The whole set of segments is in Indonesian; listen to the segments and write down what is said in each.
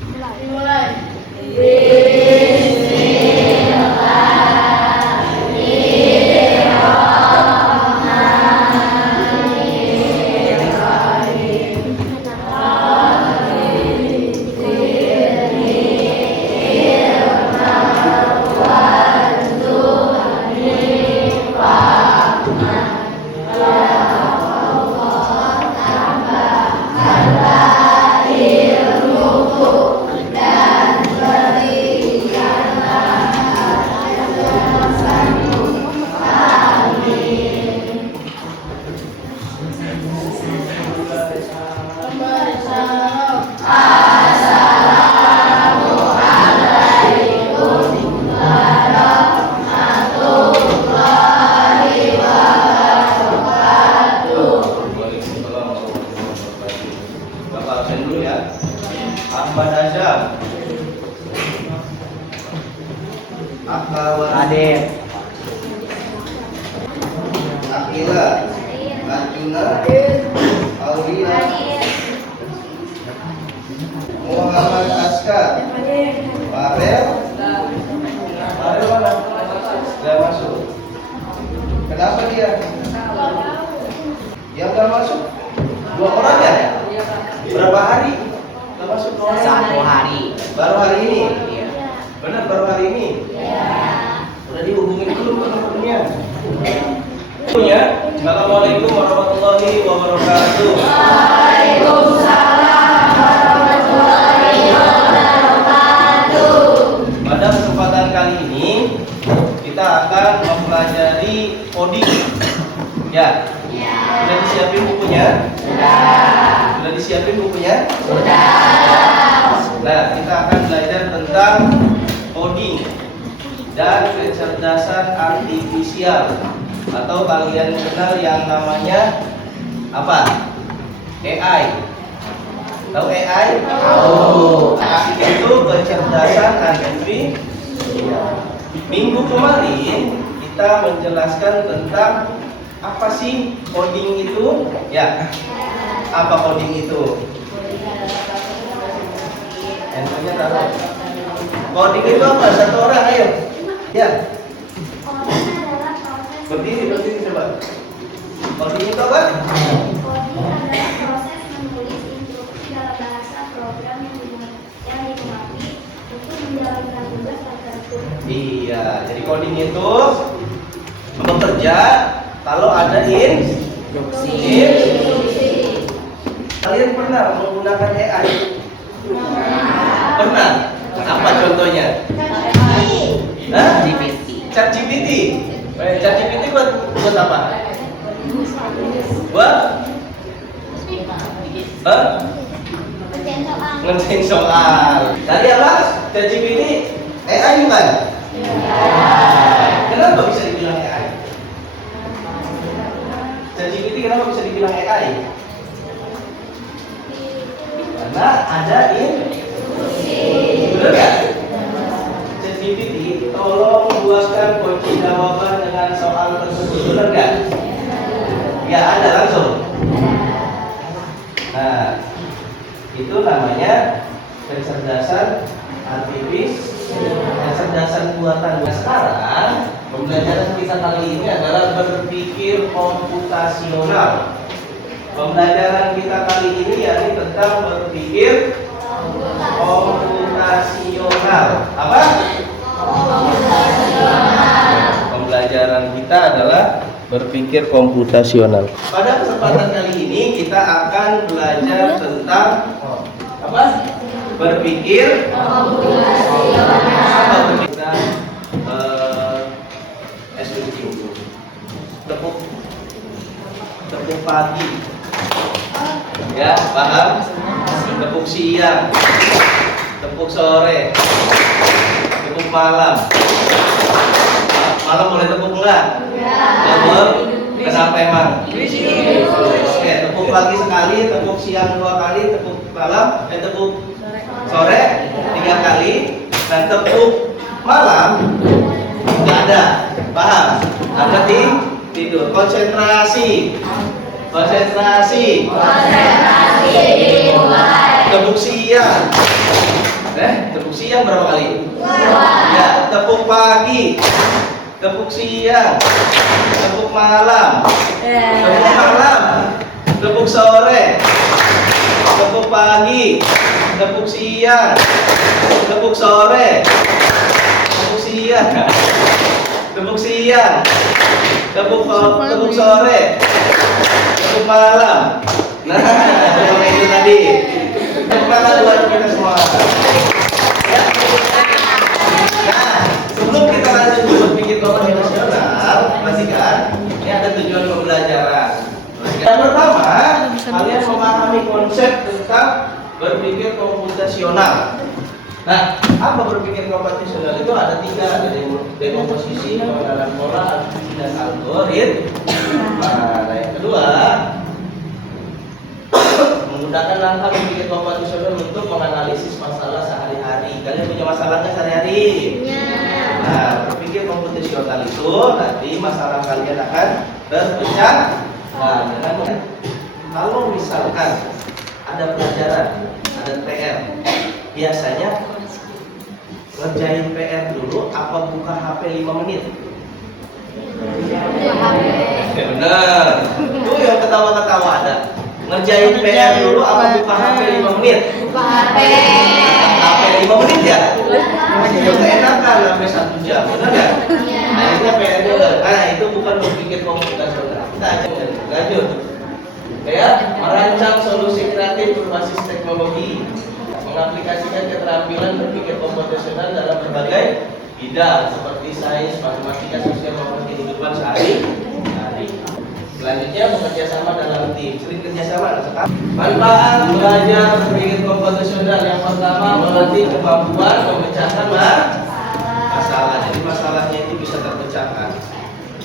Dimulai. Bapak absen dulu ya. Ahmad Azam, Hadir. Akila, Arjuna, Aulia, Muhammad Askar, Farel. Farel mana? Sudah masuk. Kenapa dia? Dia nggak masuk? 2 orang ya? Berapa hari? Nggak masuk 2 orang? 1 hari. Baru hari ini? Iya. Benar, baru hari ini? Udah dihubungin dulu ke nomornya. Ya. Assalamualaikum warahmatullahi wabarakatuh. Pada kesempatan kali ini kita akan mempelajari coding. Ya. Sudah disiapin bukunya? Sudah disiapin bukunya? Nah, kita akan belajar tentang coding dan kecerdasan artifisial, atau kalian kenal yang namanya apa? AI. Tahu AI? Tahu. Itu kecerdasan artifisial. Minggu kemarin kita menjelaskan tentang apa sih coding itu? Ya. Apa coding itu? Handphonenya taruh. Coding itu apa? Satu orang, ayo. Ya. Berdiri coba. Coding itu apa? Coding adalah proses menulis instruksi dalam bahasa program yang dimengerti untuk menjalankan tugas tertentu. Iya, jadi coding itu bekerja kalau ada instruksi. Kalian pernah menggunakan AI? Pernah? Apa contohnya? Hah? GPT. ChatGPT. ChatGPT buat apa? Buat? Hah? Ngerjain soal. Tadi apa? ChatGPT AI bukan? Kenapa bisa dibilang AI? ChatGPT kenapa bisa dibilang AI? Karena ada instruksi. Benar nggak? ChatGPT, tolong buatkan kunci jawaban dengan soal tersebut. Benar nggak? Ya, ada langsung. Nah, itu namanya kecerdasan artifisial, kecerdasan buatan. Nah, sekarang pembelajaran kita kali ini adalah berpikir komputasional. Pembelajaran kita kali ini yakni tentang berpikir komputasional. Apa? Pembelajaran kita adalah berpikir komputasional. Pada kesempatan kali ini kita akan belajar tentang apa? Berpikir komputasional. Kita tepuk pagi. Ya, paham? Tepuk siang, tepuk sore, tepuk malam. Malam boleh tepuk enggak? Tepuk. Kenapa emang? Oke, tepuk pagi sekali, tepuk siang 2 kali, tepuk malam, tepuk sore 3 kali, dan tepuk malam nggak ada. Paham? Ada tidur. Konsentrasi. Dimulai. Tepuk siang. Tepuk siang berapa kali? Ya, tepuk pagi. Tepuk siang. Tepuk malam. Tepuk malam. Tepuk sore. Tepuk pagi. Tepuk siang. Tepuk sore. Tepuk siang. Tepuk siang. Tepuk sore. Tepuk malam. Nah, seperti itu tadi. Tepuk tangan buat kita semua. Ya. Nah, sebelum kita lanjut berpikir konvensional, perhatikan, ini ada tujuan pembelajaran. Yang pertama, kalian memahami konsep tentang berpikir komputasional. Nah, apa berpikir komputasional itu ada 3, ada dekomposisi, pengenalan pola, analisis, dan algoritma. Nah, yang kedua, menggunakan langkah berpikir komputasional untuk menganalisis masalah sehari-hari. Kalian punya masalahnya sehari-hari? Nah, berpikir komputasional itu nanti masalah kalian akan terpecah. Nah, kalau misalkan ada pelajaran, ada PR, biasanya ngerjain PR dulu apa buka HP 5 menit? Bener. Tuh yang ketawa-ketawa ada. Ngerjain PR dulu apa buka HP 5 menit? Buka HP. HP 5 menit ya? Itu enakan sampai 1 jam, benar ya? Nah, ini PR dulu. Nah, itu bukan berpikir komputasional. Kita aja lanjut. Ya, merancang solusi kreatif berbasis teknologi, mengaplikasikan keterampilan berpikir komputasional dalam berbagai bidang seperti sains, matematika, sosial maupun kehidupan sehari-hari. Selanjutnya bekerja sama dalam tim. Sering kerja sama. Manfaat belajar berpikir komputasional yang pertama melatih kemampuan memecahkan masalah. Jadi masalahnya itu bisa terpecahkan.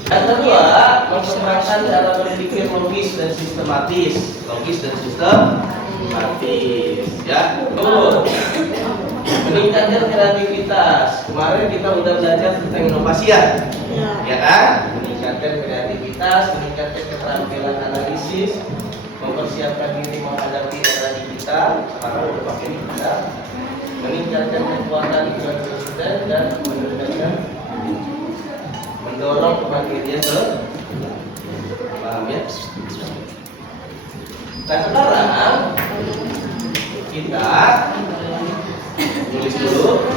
Yang kedua, mengembangkan cara berpikir logis dan sistematis. Ya, betul. Meningkatkan kreativitas. Kemarin kita udah belajar tentang inovasi ya kan? Meningkatkan kreativitas, meningkatkan keterampilan analisis, mempersiapkan diri menghadapi era digital. Sekarang udah pakai digital. Meningkatkan kekuatan konsisten dan mendorong kemandirian paham ya? Nah, sekarang kita tulis dulu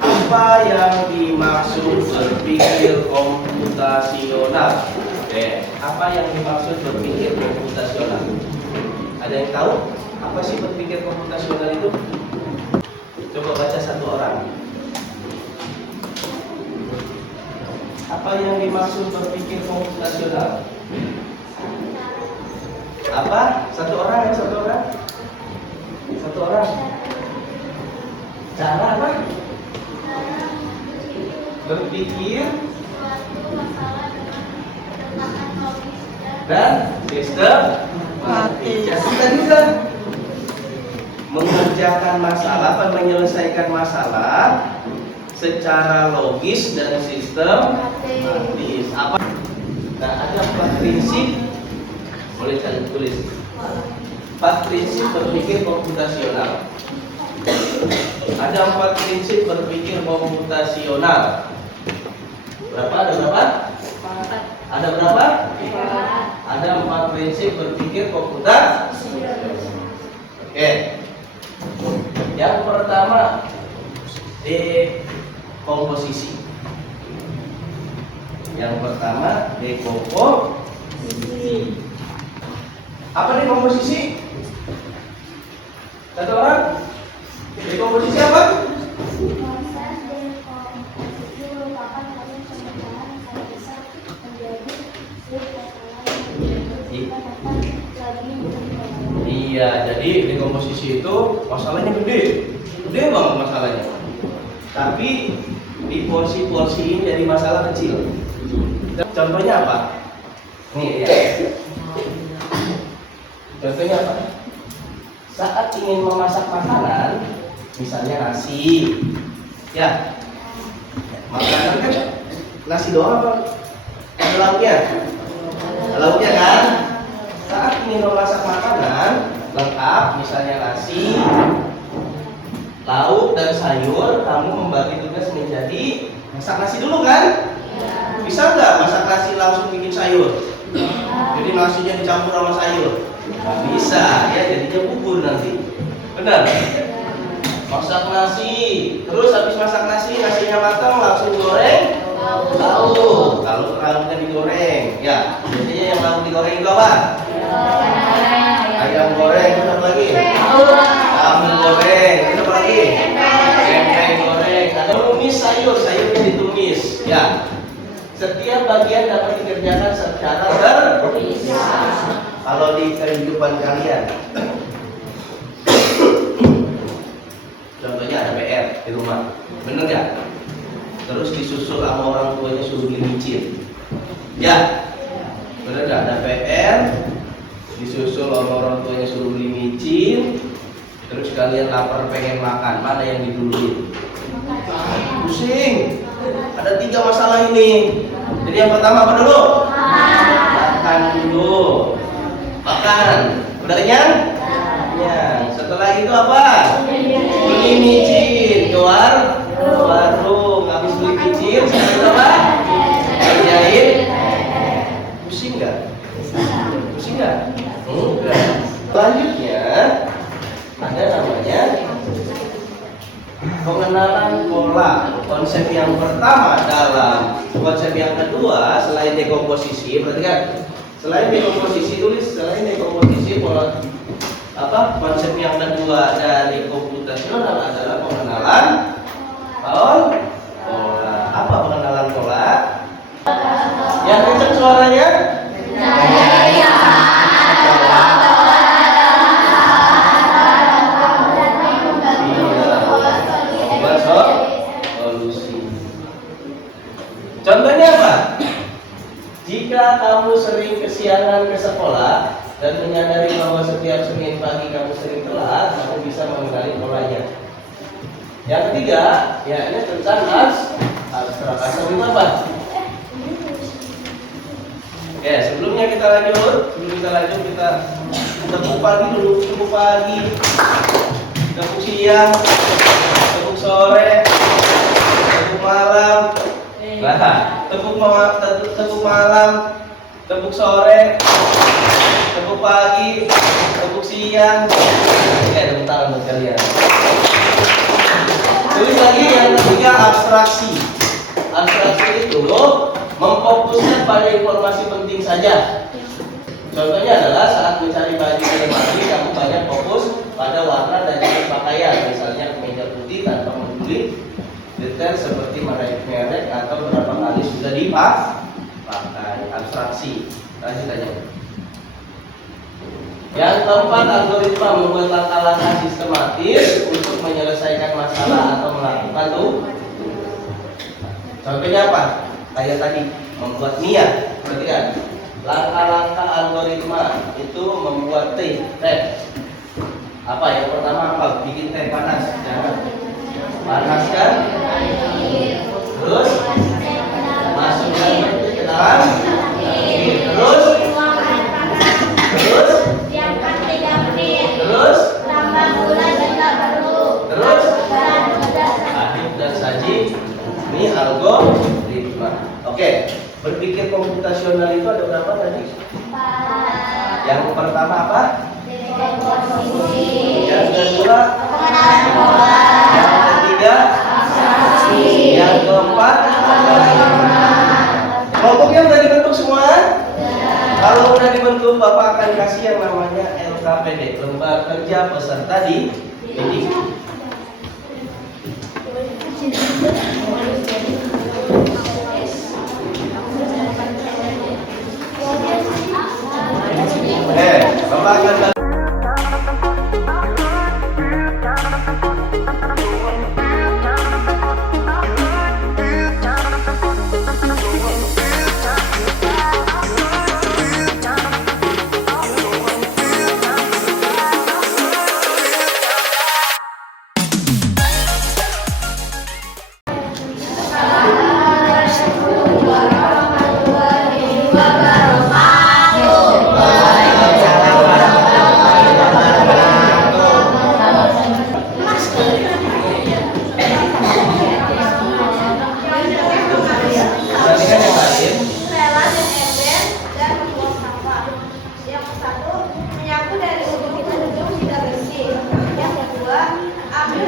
apa yang dimaksud berpikir komputasional. Oke, apa yang dimaksud berpikir komputasional? Ada yang tahu apa sih berpikir komputasional itu? Coba baca satu orang. Apa yang dimaksud berpikir komputasional? Apa? Satu orang? Cara apa? Berpikir dan sistematis. Tadi kan mengerjakan masalah atau menyelesaikan masalah secara logis dan sistematis. Apa? Nah, ada 4 prinsip. Boleh kalian tulis. 4 prinsip berpikir komputasional. Ada 4 prinsip berpikir komputasional. Berapa? Ada berapa? Ada berapa? Ada 4 prinsip berpikir komputasional. Oke. Yang pertama, dekomposisi. Yang pertama, dekomposisi. Apa dekomposisi? Satu orang? Dekomposisi apa? Proses dekomposisi merupakan proses pemecahan zat besar menjadi zat Iya, jadi dekomposisi itu masalahnya gede banget masalahnya. Tapi diporsi-porsiin jadi masalah kecil. Contohnya apa? Nih ya. Contohnya apa? Saat ingin memasak makanan, misalnya nasi, ya, makanan kan nasi doang apa? Ada lauknya kan? Saat ingin memasak makanan, lengkap, misalnya nasi, lauk dan sayur, kamu membagi tugas menjadi masak nasi dulu kan? Bisa nggak masak nasi langsung bikin sayur? Jadi nasinya dicampur sama sayur? Nggak bisa, ya jadinya bubur nanti. Benar? Masak nasi, terus habis masak nasi, nasinya matang langsung goreng lauk. Kalau lauknya digoreng, ya biasanya yang lauk digoreng itu apa? Ayam goreng, terus apa lagi? Sambal goreng, terus apa lagi? Tempe goreng. Ada tumis sayur, sayurnya ditumis. Ya, setiap bagian dapat dikerjakan secara terpisah. Kalau di kehidupan kalian, contohnya ada PR di rumah, bener nggak? Terus disusul sama orang tuanya suruh beli micin, ya, bener nggak? Ada PR, disusul sama orang tuanya suruh beli micin, terus kalian lapar pengen makan, mana yang diduluin? Pusing. Ada 3 masalah ini. Jadi yang pertama apa dulu? Makan dulu. Makan. Udah kenyang? Kenyang. Setelah itu apa? Beli micin. Keluar warung. Habis beli micin, setelah itu apa? Kerjain. Pusing nggak? Pusing nggak? Enggak. Selanjutnya ada namanya pengenalan pola. Konsep yang pertama dalam konsep yang kedua selain dekomposisi, berarti kan selain dekomposisi tulis selain dekomposisi pola apa? Konsep yang kedua dari komputasional adalah pengenalan pola. Apa pengenalan pola? Yang kencang suaranya? Contohnya apa? Jika kamu sering kesiangan ke sekolah dan menyadari bahwa setiap Senin pagi kamu sering telat, kamu bisa mengenali polanya. Yang ketiga, ya ini tentang abstrak. Itu apa? Oke, sebelum kita lanjut, kita tepuk pagi dulu, tepuk pagi, tepuk siang, tepuk sore, tepuk malam. Nah, tepuk malam, tepuk sore, tepuk pagi, tepuk siang. Oke, tepuk tangan buat kalian. Tulis lagi yang ketiga, abstraksi. Abstraksi itu memfokuskan pada informasi penting saja. Contohnya adalah saat mencari baju yang pagi, kamu banyak fokus pada warna dan jenis pakaian. Misalnya kemeja putih tanpa peduli detail seperti merek atau berapa kali sudah dipakai. Abstraksi. Lanjut aja. Yang keempat, algoritma membuat langkah-langkah sistematis untuk menyelesaikan masalah atau melakukan tuh. Contohnya apa? Kayak tadi membuat niat. Perhatikan. Langkah-langkah algoritma itu membuat teh. Apa yang pertama apa? Bikin teh panas. Jangan. Panaskan. Terus masukkan ke dalam. Terus tambah gula jika perlu. Terus aduk dan saji. Ini algoritma. Oke, berpikir komputasional itu ada berapa tadi? Yang pertama apa? Yang kedua? Yang ketiga? Yang keempat? Kelompoknya udah dibentuk semua? Kalau udah dibentuk, Bapak akan kasih yang namanya LKPD, lembar kerja peserta didik. Bapak akan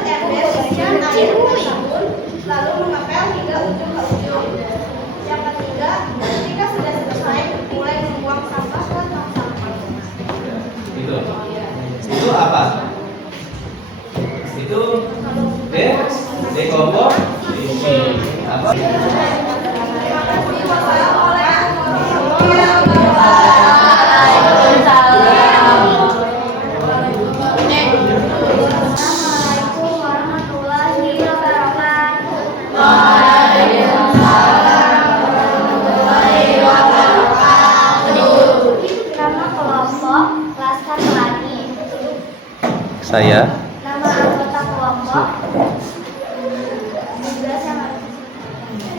ember isian air sabun, lalu mengepel hingga ujung ke ujung. Yang ketiga, ketika sudah selesai, mulai membuang sampah ke tong sampah. Itu apa? Itu dekomposisi. Apa? Terima kasih. Wassalamualaikum warahmatullahi wabarakatuh. Nama kelompok Laskar Pelangi. Saya Nama anggota kelompok juga sama.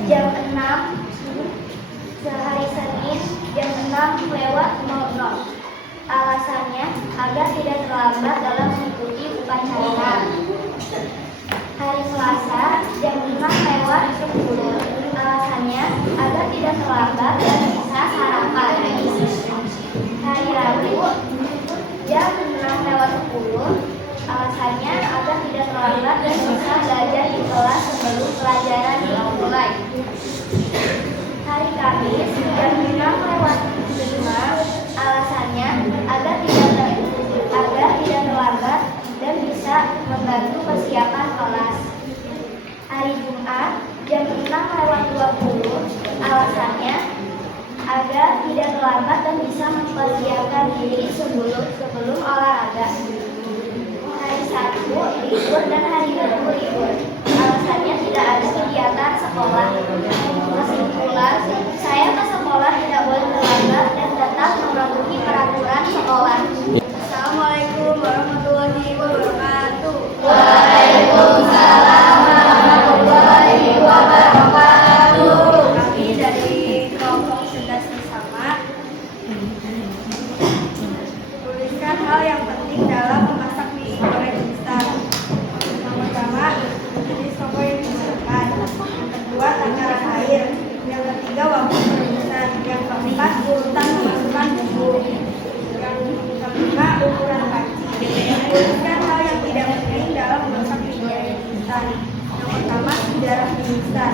Jam 6 sehari Senin jam 6:00. Alasannya agar tidak terlambat dalam mengikuti upacara. Hari Selasa jam 6:10. Alasannya agar tidak terlambat dan bisa sarapan. Hari Rabu jam 6:10. Alasannya agar tidak terlambat dan bisa belajar di kelas sebelum pelajaran dimulai. Hari Kamis jam 6:05. Alasannya agar tidak terlambat dan bisa membantu persiapan kelas. Hari Jumat jam 6:20. Alasannya agar tidak terlambat dan bisa mempersiapkan diri sebelum olahraga. Hari Sabtu libur dan hari Minggu libur. Alasannya tidak ada kegiatan sekolah. Kesimpulan, saya ke sekolah tidak boleh terlambat dan tetap mematuhi peraturan sekolah. Assalamualaikum warahmatullahi wabarakatuh. Waalaikumsalam warahmatullahi wabarakatuh. Kami dari kelompok cerdas bersama tuliskan hal yang penting dalam memasak mie goreng instan. Yang pertama, jenis toko yang digunakan. Yang kedua, takaran air. Yang ketiga, waktu perebusan. Yang keempat, urutan memasukkan bumbu. Yang kelima, ukuran panci. Tuliskan hal yang tidak penting dalam memasak mie goreng instan. Yang pertama, sejarah mie instan.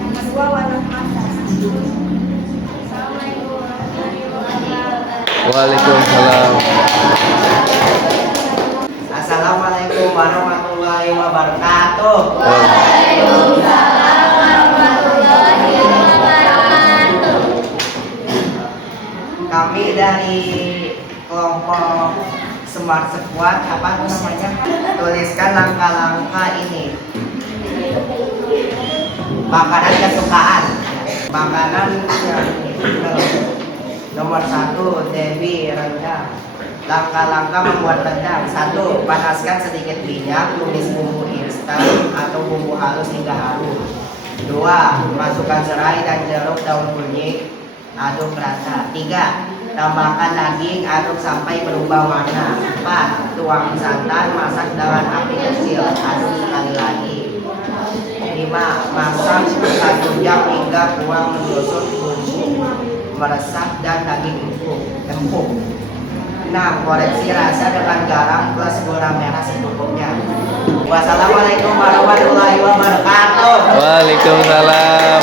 Yang kedua, warna kemasan. Assalamualaikum warahmatullahi wabarakatuh. Waalaikumsalam. Assalamualaikum warahmatullahi wabarakatuh. Waalaikumsalam warahmatullahi wabarakatuh. Kami dari kelompok Smart Squad, apa namanya? Tuliskan langkah-langkah ini. Makanan kesukaan. Makanan yang nomor 1, Dewi rendang. Langkah-langkah membuat rendang. 1. Panaskan sedikit minyak, tumis bumbu instan atau bumbu halus hingga harum. 2. Masukkan serai dan jeruk daun kunyit, aduk rata. 3. Tambahkan daging, aduk sampai berubah warna. 4. Tuang santan, masak dengan api kecil, aduk sekali lagi. 5. Masak 1 jam hingga kuah menggosok bumbu meresap dan daging empuk. 6. Koreksi rasa dengan garam plus gula merah secukupnya. Wassalamualaikum warahmatullahi wabarakatuh. Waalaikumsalam.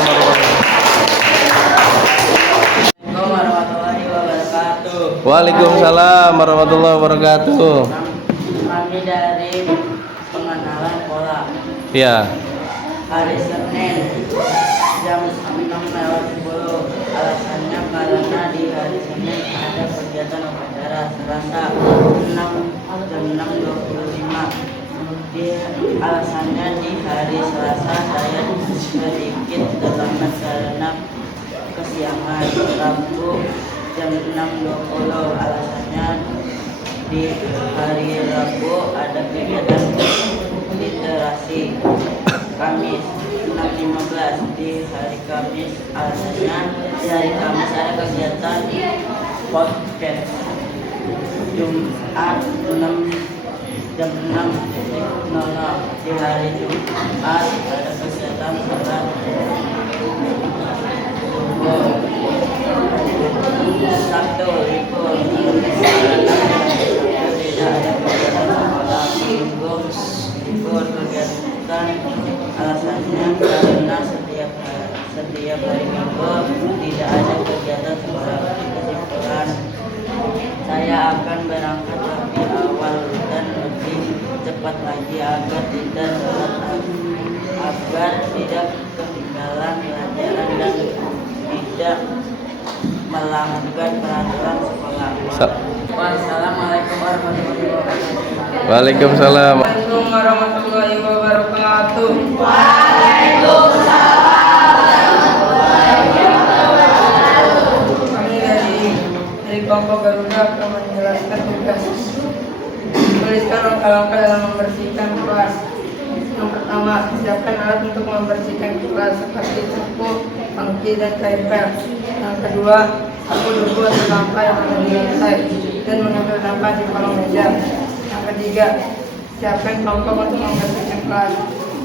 Warahmatullahi wabarakatuh. Waalaikumsalam warahmatullahi wabarakatuh. Kami dari pengenalan pola. Ya. Hari Senin jam 6:10. Alasannya karena di hari Senin ada kegiatan upacara. Selasa jam 6:25. Alasannya di hari Selasa saya sedikit terlambat karena kesiangan. Rabu jam 6:20. Alasannya di hari Rabu ada kegiatan literasi. Kamis 6:15. Di hari Kamis alasannya di hari Kamis ada kegiatan podcast. Jumat jam 6:00. Di hari Jumat ada kegiatan sholat subuh. Sabtu libur karena tidak ada kegiatan sekolah. Minggu ikut kegiatan. Alasannya karena setiap hari Minggu tidak ada kegiatan sekolah. Kesimpulan, saya akan berangkat lebih awal dan lebih cepat lagi agar tidak ketinggalan pelajaran dan tidak melanggar peraturan sekolah. Wassalamualaikum warahmatullahi wabarakatuh. Waalaikumsalam. Assalamualaikum warahmatullahi wabarakatuh. Kami dari kelompok Garuda akan menjelaskan tugas. Tuliskan langkah-langkah dalam membersihkan kelas. Yang pertama, siapkan alat untuk membersihkan kelas seperti sapu, pangki, dan kain pel. Yang kedua, sapu debu atau sampah yang ada di lantai dan mengambil sampah di kolong meja. Yang ketiga, siapkan kelompok untuk membersihkan kelas.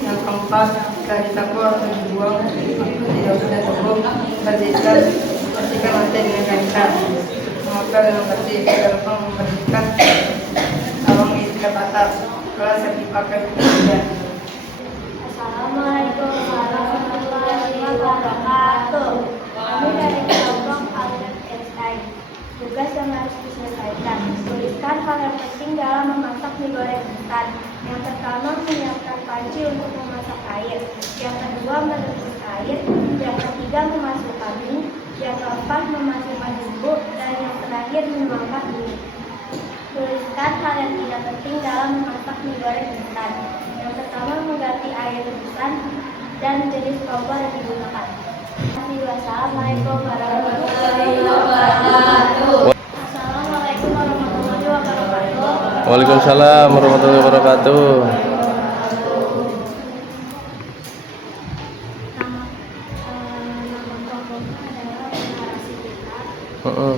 Yang keempat, setelah disapu atau dibuang, tidak sudah cukup, bersihkan lantai dengan kain pel. Maka dengan bersih, gampang membersihkan sarung isi atap kelas yang dipakai meja. Assalamualaikum warahmatullahi wabarakatuh. Kami dari kelompok Albert Einstein. Tugas yang harus diselesaikan: tuliskan hal yang penting dalam memasak mie goreng instan. Yang pertama, menyiapkan panci untuk memasak air. Yang kedua, merebus air. Yang ketiga, memasukkan mie. Yang keempat, memasukkan bumbu. Dan yang terakhir, menuangkan mie. Tuliskan hal yang tidak penting dalam memasak mie goreng instan. Yang pertama, mengganti air rebusan dan jenis kompor yang digunakan. Wassalamualaikum warahmatullahi wabarakatuh. Assalamualaikum warahmatullahi wabarakatuh. Waalaikumsalam warahmatullahi wabarakatuh. Nama kelompok adalah generasi kita. Heeh.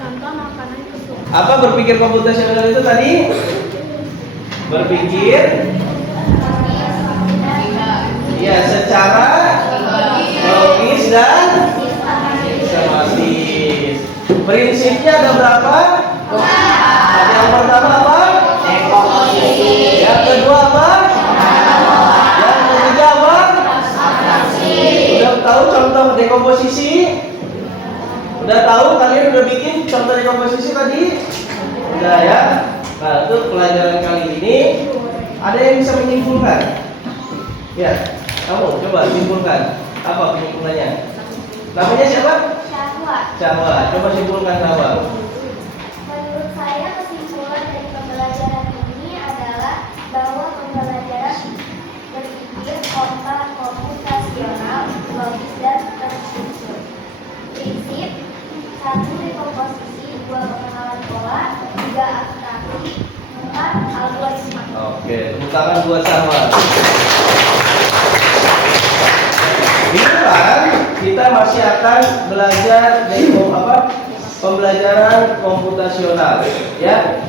Contoh makanan kesukaan. Apa berpikir komputasional itu tadi? Berpikir ya secara logis dan sistematis. Prinsipnya ada berapa? Ada yang pertama apa? Dekomposisi. Yang kedua apa? Yang ketiga apa? Udah tahu contoh dekomposisi? Udah tahu, kalian udah bikin contoh dekomposisi tadi? Udah ya? Nah, untuk pelajaran kali ini ada yang bisa menyimpulkan? Ya, kamu coba simpulkan. Apa penyimpulannya? Namanya siapa? Syahwa. Coba simpulkan Syahwa. Menurut saya kesimpulan dari pembelajaran ini adalah bahwa pembelajaran berpikir komputasional, logis dan terstruktur. Prinsip: 1. Dekomposisi, 2. Pengenalan pola, 3. Abstraksi, 4. Algoritma. Oke, tepuk tangan buat Syahwa. Ini kan kita masih akan belajar pembelajaran komputasional, ya.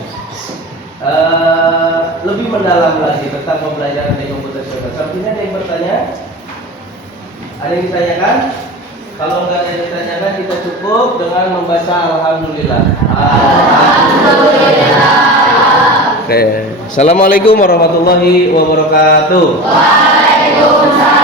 Lebih mendalam lagi tentang pembelajaran komputasional. Sepertinya ada yang bertanya? Ada yang ditanyakan? Kalau nggak ada yang ditanyakan, kita cukup dengan membaca Alhamdulillah. Alhamdulillah. Oke. Assalamualaikum warahmatullahi wabarakatuh. Waalaikumsalam.